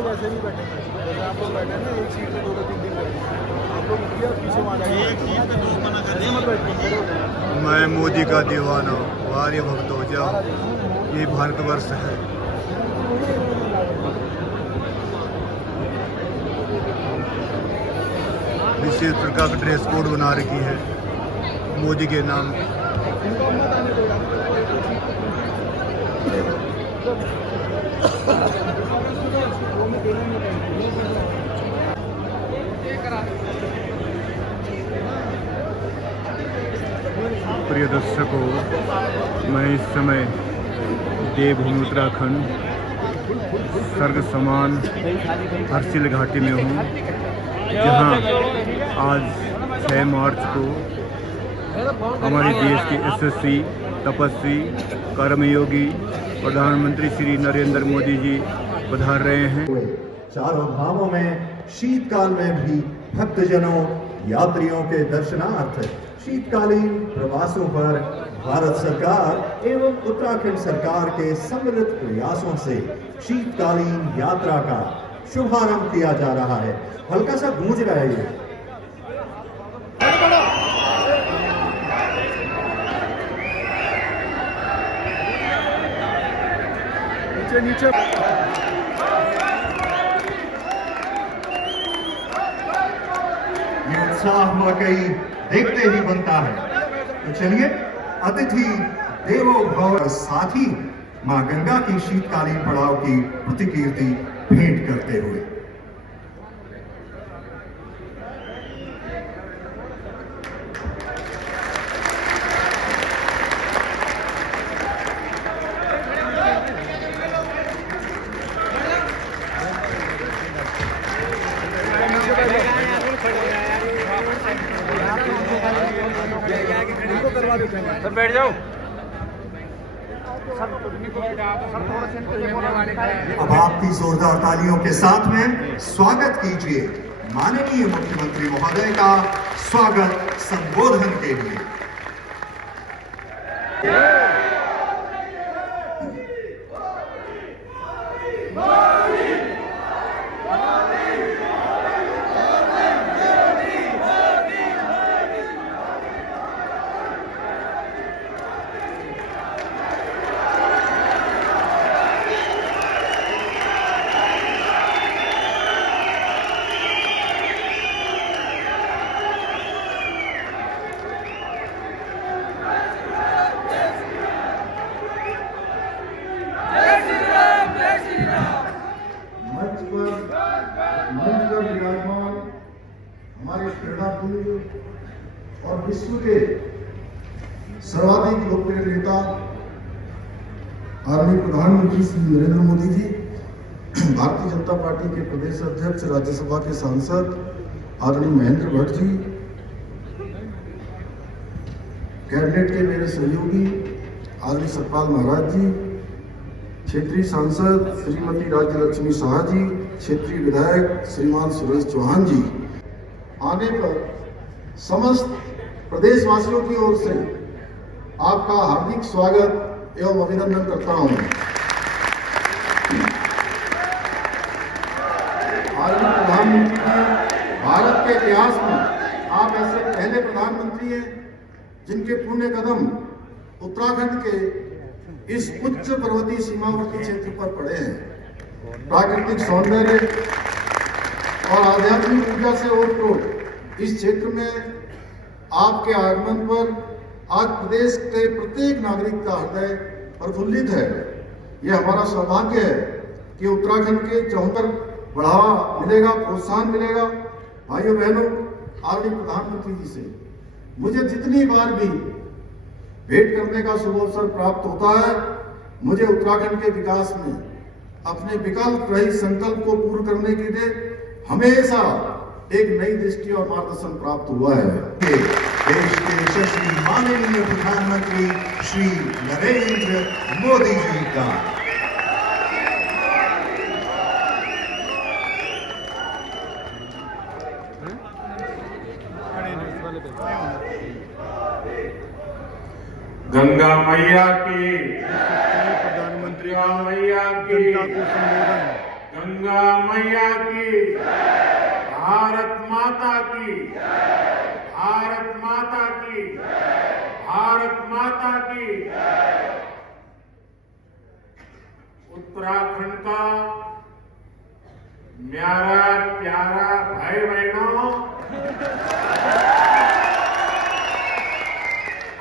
लोग ऐसे नहीं बैठेंगे, जैसे आप लोग बैठे ना एक सीट में 2-3 दिन बैठे, आप लोग उठिए पीछे वहाँ जाइए, एक सीट पे 2 मना कर मत बैठिए। मैं मोदी का दीवाना हूँ, आर्य भक्त हो जाओ, ये भारतवर्ष है। विशेष प्रकार का ड्रेस कोड बना रखी है मोदी के नाम। प्रिय दर्शकों, मैं इस समय देवभूमि उत्तराखंड स्वर्ग समान हर्षिल घाटी में हूँ, जहाँ आज 6 मार्च को हमारे देश के यशस्वी तपस्वी कर्मयोगी प्रधानमंत्री श्री नरेंद्र मोदी जी पधार रहे हैं। चारों धामों में शीतकाल में भी भक्तजनों यात्रियों के दर्शनार्थ शीतकालीन प्रवासों पर भारत सरकार एवं उत्तराखंड सरकार के सम्मिलित प्रयासों से शीतकालीन यात्रा का शुभारंभ किया जा रहा है। हल्का सा गूंज रहा है ये। नीचे ये उत्साह वाकई देखते ही बनता है। तो चलिए अतिथि देवो भव, साथ ही मां गंगा की शीतकालीन पड़ाव की प्रतिकीर्ति भेंट करते हुए सर बैठ जाओ। अब आपकी जोरदार तालियों के साथ में स्वागत कीजिए माननीय मुख्यमंत्री महोदय का स्वागत संबोधन के लिए। मंच पर विराजमान हमारे क्रीड़ाविद और विश्व के सर्वाधिक लोकप्रिय नेता आदरणीय प्रधानमंत्री श्री नरेंद्र मोदी जी, भारतीय जनता पार्टी के प्रदेश अध्यक्ष राज्यसभा के सांसद आदरणीय महेंद्र भट्ट जी, कैबिनेट के मेरे सहयोगी आदरणीय सतपाल महाराज जी, क्षेत्रीय सांसद श्रीमती राज्य लक्ष्मी शाह जी, क्षेत्रीय विधायक श्रीमान सुरेश चौहान जी, आने पर समस्त प्रदेशवासियों की ओर से आपका हार्दिक स्वागत एवं अभिनंदन करता हूं। आदरणीय प्रधानमंत्री, भारत के इतिहास में आप ऐसे पहले प्रधानमंत्री हैं जिनके पुण्य कदम उत्तराखंड के इस उच्च पर्वतीय सीमावर्ती क्षेत्र पर पड़े हैं। प्राकृतिक सौंदर्य और आध्यात्मिक ऊर्जा से ओतप्रोत इस क्षेत्र में आपके आगमन पर आज प्रदेश के प्रत्येक नागरिक का हृदय प्रफुल्लित है। यह हमारा सौभाग्य है कि उत्तराखंड के चौहत्तर बढ़ावा मिलेगा, प्रोत्साहन मिलेगा। भाइयों बहनों, आदरणीय प्रधानमंत्री जी से मुझे जितनी बार भी भेंट करने का शुभ अवसर प्राप्त होता है, मुझे उत्तराखंड के विकास में अपने विकल्प रहित संकल्प को पूर्ण करने के लिए हमेशा एक नई दृष्टि और मार्गदर्शन प्राप्त हुआ है। देश के यशस्वी माननीय प्रधानमंत्री श्री नरेंद्र मोदी जी का गंगा मैया की, प्रधानमंत्री मैया की जनता को संबोधन गंगा मैया की, भारत माता की, भारत माता की, भारत माता की। उत्तराखंड का प्यारा प्यारा भाई बहनों,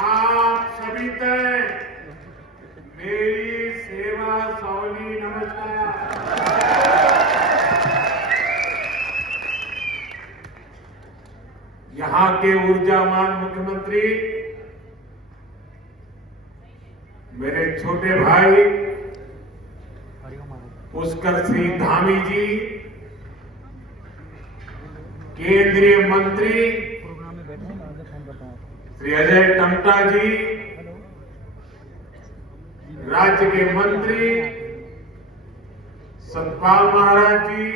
आप सभी तक मेरी सेवा सौली नमस्कार। यहाँ के ऊर्जावान मुख्यमंत्री मेरे छोटे भाई पुष्कर सिंह धामी जी, केंद्रीय मंत्री श्री अजय टम्टा जी, राज्य के मंत्री सतपाल महाराज जी,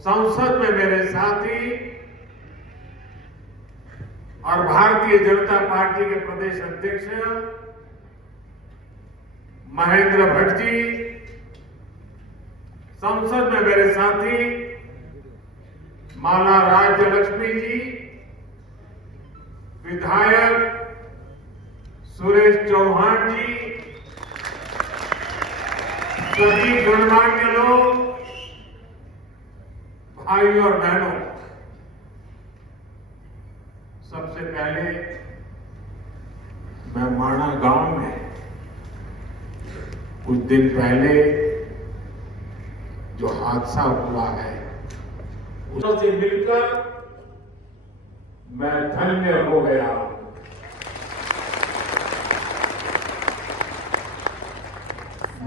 संसद में मेरे साथी और भारतीय जनता पार्टी के प्रदेश अध्यक्ष महेंद्र भट्ट जी, संसद में मेरे साथी माला राज्य लक्ष्मी जी, विधायक सुरेश चौहान जी, सभी गणमान्य लोग, भाई और बहनों, सबसे पहले मैं माणा गांव में कुछ दिन पहले जो हादसा हुआ है उससे मिलकर मैं धन्य हो गया हूं।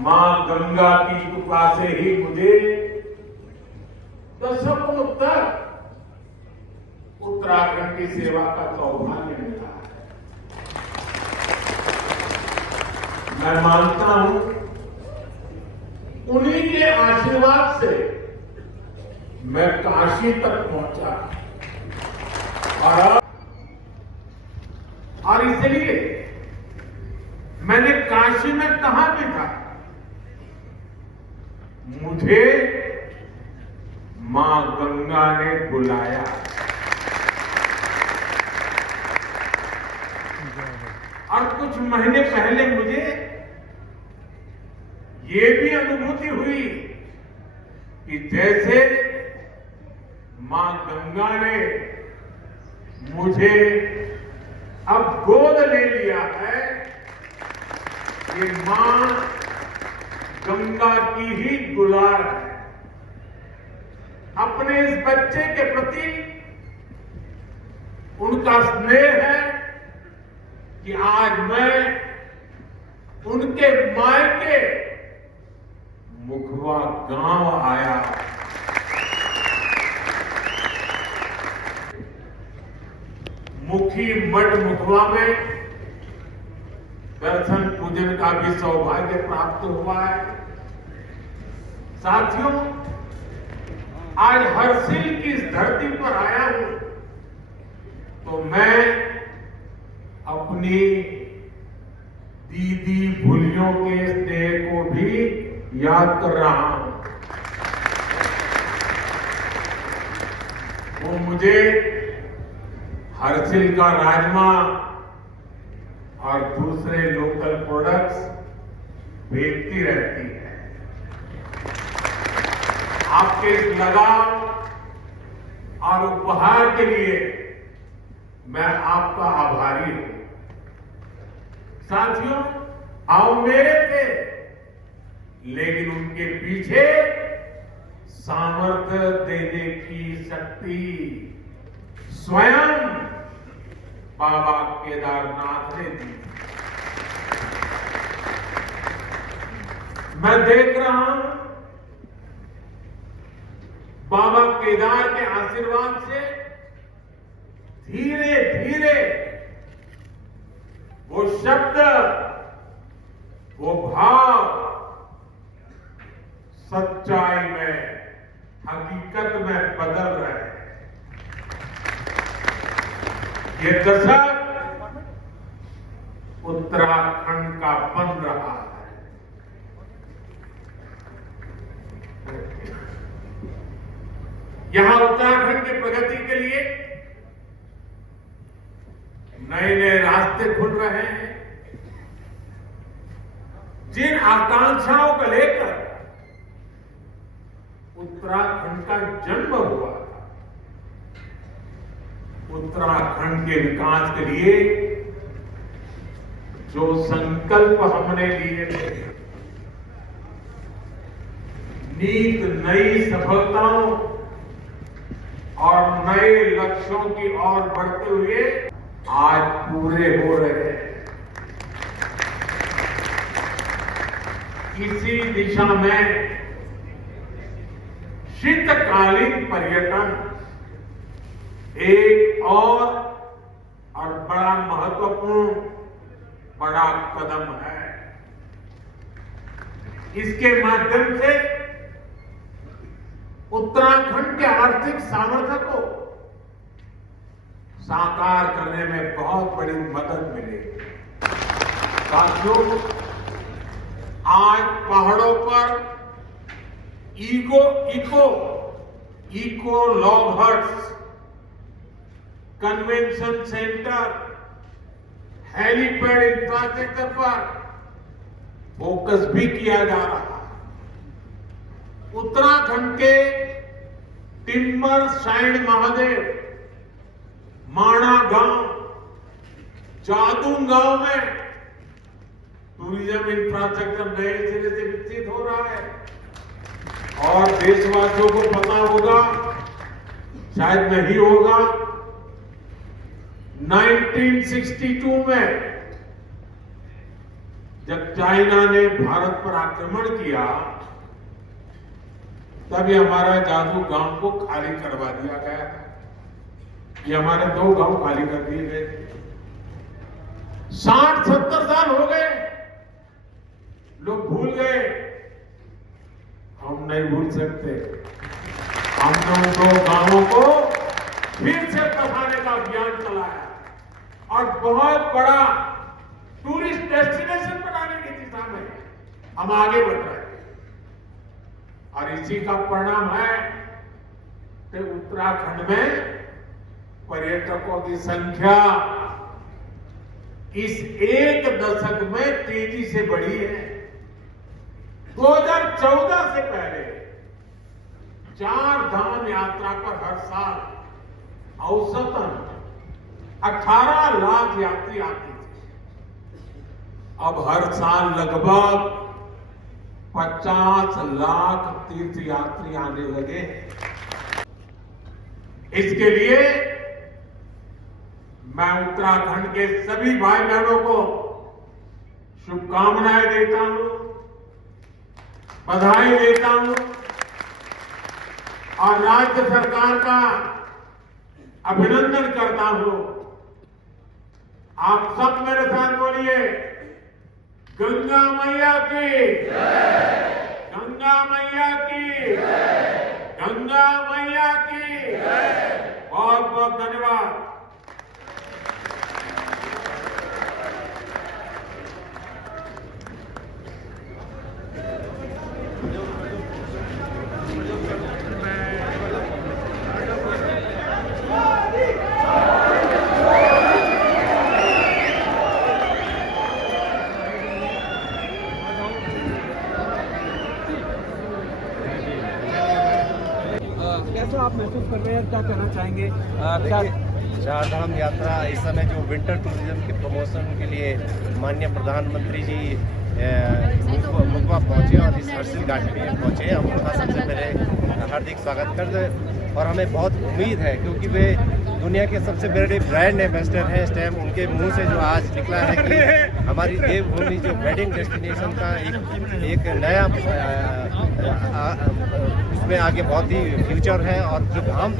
मां गंगा की कृपा से ही मुझे दशकों तक उत्तराखंड की सेवा का सौभाग्य मिला है। मैं मानता हूं उन्हीं के आशीर्वाद से मैं काशी तक पहुंचा और इसलिए मैंने काशी में कहा भी था, मुझे मां गंगा ने बुलाया। और कुछ महीने पहले मुझे ये भी अनुभूति हुई कि जैसे मां गंगा ने मुझे अब गोद ले लिया है, ये मां गंगा की ही दुलार है। अपने इस बच्चे के प्रति उनका स्नेह है कि आज मैं उनके मायके मुखवा गांव आया। मुखी मठ मुखवा में दर्शन पूजन का भी सौभाग्य प्राप्त हुआ है। साथियों, आज हरसिल की इस धरती पर आया हूं तो मैं अपनी दीदी भूलियों के स्नेह को भी याद कर रहा हूं। वो मुझे हरसिल का राजमा और दूसरे लोकल प्रोडक्ट्स भेजती रहती है। आपके इस लगाव और उपहार के लिए मैं आपका आभारी हूं। साथियों, आओ मेरे थे, लेकिन उनके पीछे सामर्थ्य देने की शक्ति स्वयं बाबा केदारनाथ ने दी। मैं देख रहा हूं बाबा केदार के आशीर्वाद से धीरे धीरे वो शब्द, वो भाव सच्चाई में, हकीकत में बदल रहे हैं। ये दशक उत्तराखंड का बन रहा है। यहां उत्तराखंड की प्रगति के लिए नए नए रास्ते खुल रहे हैं। जिन आकांक्षाओं को लेकर उत्तराखंड का जन्म हुआ था, उत्तराखंड के विकास के लिए जो संकल्प हमने लिए थे, नीक नई सफलताओं और नए लक्ष्यों की ओर बढ़ते हुए आज पूरे हो रहे हैं। इसी दिशा में शीतकालीन पर्यटन एक और बड़ा महत्वपूर्ण बड़ा कदम है। इसके माध्यम से उत्तराखंड के आर्थिक सामर्थ्य को साकार करने में बहुत बड़ी मदद मिलेगी। साथियों, आज पहाड़ों पर eco log huts, convention centre, helipad infrastructure पर फोकस भी किया जा रहा है। उत्तराखंड के टिम्बर साइड महादेव, माणा गांव, जादून गांव में टूरिज्म इंफ्रास्ट्रक्चर नए सिरे से विकसित हो रहा है। और देशवासियों को पता होगा, शायद नहीं होगा, 1962 में जब चाइना ने भारत पर आक्रमण किया, तभी हमारा जादू गांव को खाली करवा दिया गया था। ये हमारे 2 गांव खाली कर दिए गए थे। 60-70 साल हो गए, लोग भूल गए। हम नहीं भूल सकते। हमने उन 2 गांवों को फिर से बसाने का अभियान चलाया और बहुत बड़ा टूरिस्ट डेस्टिनेशन बनाने की दिशा में हम आगे बढ़ रहे हैं। और इसी का परिणाम है कि उत्तराखंड में पर्यटकों की संख्या इस 1 दशक में तेजी से बढ़ी है। 2014 से पहले 4 धाम यात्रा पर हर साल औसतन 18 लाख यात्री आते थे। अब हर साल लगभग 50 लाख तीर्थ यात्री आने लगे हैं। इसके लिए मैं उत्तराखंड के सभी भाई बहनों को शुभकामनाएं देता हूं, बधाई देता हूं और राज्य सरकार का अभिनंदन करता हूं। आप सब मेरे साथ बोलिए, गंगा मैया की जय, गंगा मैया की जय, गंगा मैया की जय। बहुत बहुत धन्यवाद। कैसा आप महसूस कर रहे हैं, क्या कहना चाहेंगे? क्या चार धाम यात्रा इस समय जो विंटर टूरिज्म के प्रमोशन के लिए माननीय प्रधानमंत्री जी मुकवा पहुंचे और इस हर्षिल घाटी में पहुंचे, हम उनका सबसे पहले हार्दिक स्वागत करते हैं। और हमें बहुत उम्मीद है, क्योंकि वे दुनिया के सबसे बड़े ब्रांड एम्बेसडर हैं। इस टाइम उनके मुंह से जो आज निकला है कि हमारी देवभूमि जो वेडिंग डेस्टिनेशन का एक नया उसमें आगे बहुत ही फ्यूचर है। और जो धाम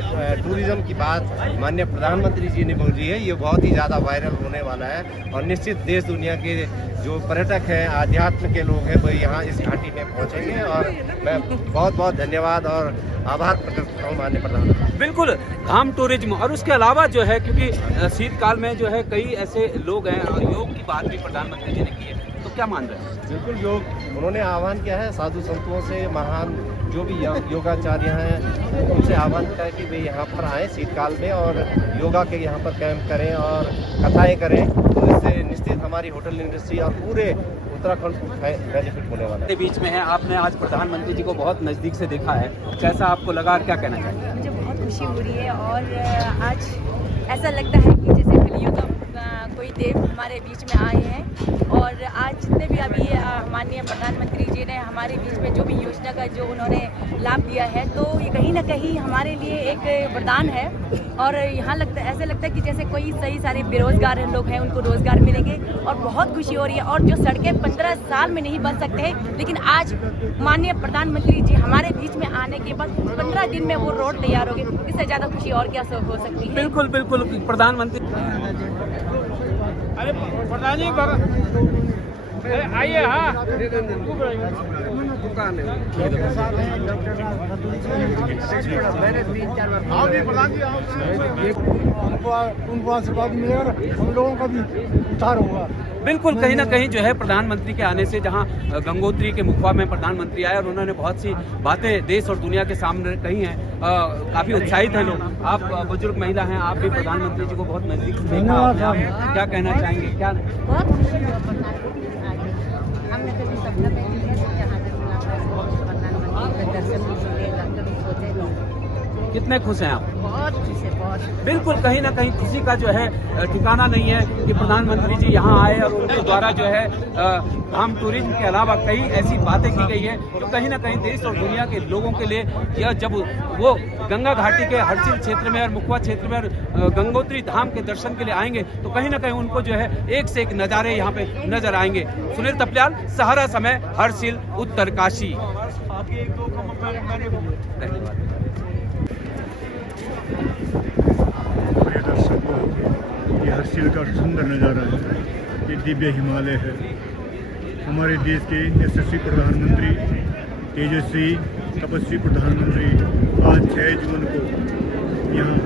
टूरिज्म की बात माननीय प्रधानमंत्री जी ने बोली है, ये बहुत ही ज़्यादा वायरल होने वाला है। और निश्चित देश दुनिया के जो पर्यटक हैं, आध्यात्म के लोग हैं, वो यहाँ इस घाटी में पहुँचेंगे। और मैं बहुत बहुत धन्यवाद और आभार प्रकट करता हूँ माननीय प्रधानमंत्री। बिल्कुल, धाम टूरिज्म और उसके अलावा जो है, क्योंकि शीतकाल में जो है कई ऐसे लोग हैं, और योग की बात भी प्रधानमंत्री जी ने की है, तो क्या मान रहे हैं? बिल्कुल, योग उन्होंने आह्वान किया है साधु संतों से, महान जो भी योगाचार्य हैं उनसे आह्वान करें कि वे यहाँ पर आएँ शीतकाल में और योगा के यहाँ पर कैंप करें और कथाएँ करें। तो इससे निश्चित हमारी होटल इंडस्ट्री और पूरे उत्तराखंड को बेनिफिट होने वाला है। के बीच में है, आपने आज प्रधानमंत्री जी को बहुत नज़दीक से देखा है, कैसा आपको लगा और क्या कहना चाहिए? मुझे बहुत खुशी हो रही है और आज ऐसा लगता है कि जैसे कलियुग का कोई देव हमारे बीच में आए हैं और आज जितने भी अभी माननीय प्रधानमंत्री जी ने हमारे बीच में जो भी योजना का जो उन्होंने लाभ दिया है, तो ये कहीं ना कहीं हमारे लिए एक वरदान है। और यहाँ ऐसे लगता है कि जैसे कोई सही सारे बेरोजगार लोग हैं उनको रोजगार मिलेंगे और बहुत खुशी हो रही है। और जो सड़कें 15 साल में नहीं बन सकते हैं, लेकिन आज माननीय प्रधानमंत्री जी हमारे बीच में आने के बाद 15 दिन में वो रोड तैयार हो गए। इससे ज़्यादा खुशी और क्या हो सकती है? बिल्कुल बिल्कुल, प्रधानमंत्री अरे प्रधान जी आइए। हाँ उनको आशीर्वाद मिलेगा, हम लोगों का भी उद्धार होगा। बिल्कुल, कहीं ना कहीं जो है प्रधानमंत्री के आने से, जहां गंगोत्री के मुखवा में प्रधानमंत्री आए और उन्होंने बहुत सी बातें देश और दुनिया के सामने कही हैं, काफ़ी उत्साहित हैं लोग। आप बुजुर्ग महिला हैं, आप भी प्रधानमंत्री जी को बहुत नज़दीक से देखा, आप क्या कहना चाहेंगे? क्या बहुत खुशी हुआ प्रधानमंत्री आगे। हमने कभी सपना में नहीं देखा जहाँ तक प्रधानमंत्री का दर्शन भी मिलेगा, कभी सोचे नहीं। कितने खुश हैं आप? बहुत खुश है, बहुत। बिल्कुल, कहीं ना कहीं खुशी का जो है ठिकाना नहीं है कि प्रधानमंत्री जी यहाँ आए और उनके द्वारा जो है धाम टूरिज्म के अलावा कई ऐसी बातें की गई है जो कहीं ना कहीं देश और दुनिया के लोगों के लिए, या जब वो गंगा घाटी के हरसिल क्षेत्र में और मुखवा क्षेत्र में और गंगोत्री धाम के दर्शन के लिए आएंगे, तो कहीं ना कहीं उनको जो है एक से एक नज़ारे यहाँ पे नजर आएंगे। सुनील तपलियाल, सहारा समय, हरसिल, उत्तरकाशी। धन्यवाद। प्रिय दर्शकों, ये हरसिल का सुंदर नज़ारा है, ये दिव्य हिमालय है। हमारे देश के यशस्वी प्रधानमंत्री, तेजस्वी तपस्वी प्रधानमंत्री आज 6 जून को यहाँ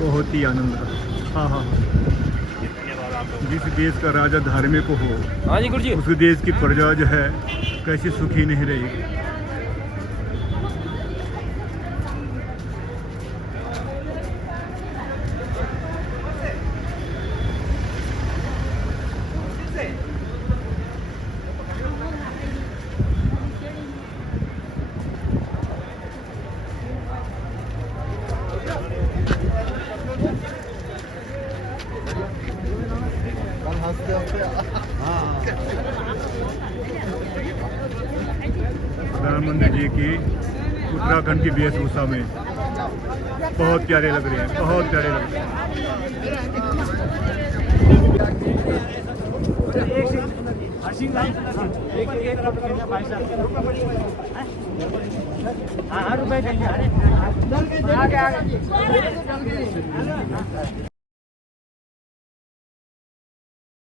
बहुत ही आनंद रहा। हाँ, जिस देश का राजा धार्मिक हो, हाँ जी गुरु जी, उस देश की प्रजा जो है कैसी सुखी नहीं रहेगी। प्रधानमंत्री जी की उत्तराखंड की वेशभूषा में बहुत प्यारे लग रहे हैं, बहुत प्यारे लग रहे हैं।